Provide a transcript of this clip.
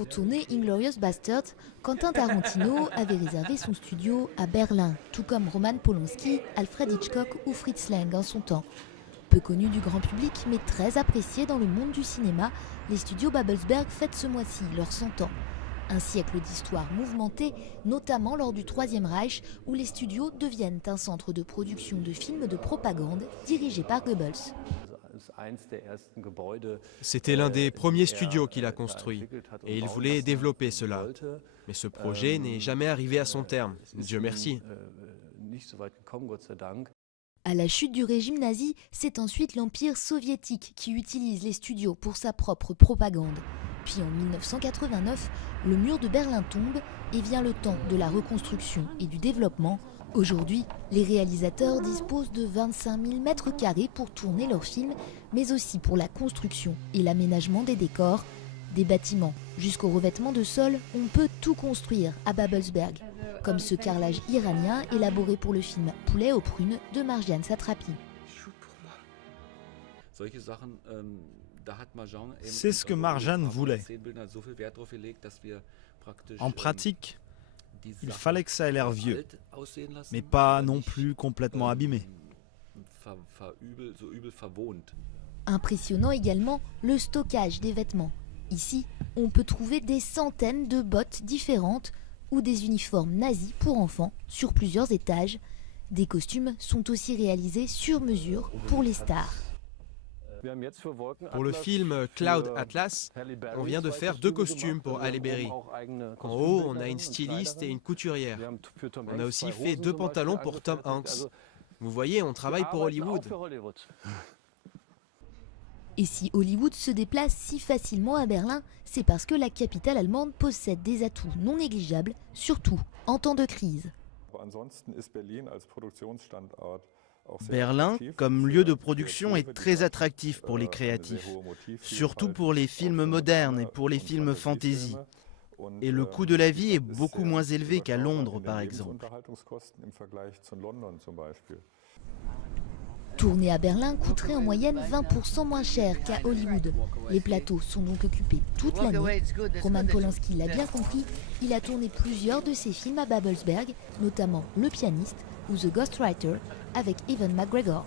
Pour tourner Inglourious Basterds, Quentin Tarantino avait réservé son studio à Berlin, tout comme Roman Polanski, Alfred Hitchcock ou Fritz Lang en son temps. Peu connu du grand public, mais très apprécié dans le monde du cinéma, les studios Babelsberg fêtent ce mois-ci leurs 100 ans. Un siècle d'histoire mouvementée, notamment lors du Troisième Reich, où les studios deviennent un centre de production de films de propagande dirigé par Goebbels. C'était l'un des premiers studios qu'il a construit, et il voulait développer cela. Mais ce projet n'est jamais arrivé à son terme, Dieu merci. À la chute du régime nazi, c'est ensuite l'Empire soviétique qui utilise les studios pour sa propre propagande. Puis en 1989, le mur de Berlin tombe et vient le temps de la reconstruction et du développement. Aujourd'hui, les réalisateurs disposent de 25 000 mètres carrés pour tourner leurs films, mais aussi pour la construction et l'aménagement des décors. Des bâtiments jusqu'au revêtement de sol, on peut tout construire à Babelsberg, comme ce carrelage iranien élaboré pour le film Poulet aux prunes de Marjane Satrapi. C'est ce que Marjane voulait. En pratique, il fallait que ça ait l'air vieux, mais pas non plus complètement abîmé. Impressionnant également le stockage des vêtements. Ici, on peut trouver des centaines de bottes différentes ou des uniformes nazis pour enfants sur plusieurs étages. Des costumes sont aussi réalisés sur mesure pour les stars. Pour le film Cloud Atlas, on vient de faire 2 costumes pour Halle Berry. En haut, on a une styliste et une couturière. On a aussi fait 2 pantalons pour Tom Hanks. Vous voyez, on travaille pour Hollywood. Et si Hollywood se déplace si facilement à Berlin, c'est parce que la capitale allemande possède des atouts non négligeables, surtout en temps de crise. Berlin, comme lieu de production, est très attractif pour les créatifs, surtout pour les films modernes et pour les films fantasy. Et le coût de la vie est beaucoup moins élevé qu'à Londres, par exemple. Tourner à Berlin coûterait en moyenne 20% moins cher qu'à Hollywood. Les plateaux sont donc occupés toute l'année. Roman Polanski l'a bien compris, il a tourné plusieurs de ses films à Babelsberg, notamment Le Pianiste ou The Ghostwriter avec Ewan McGregor.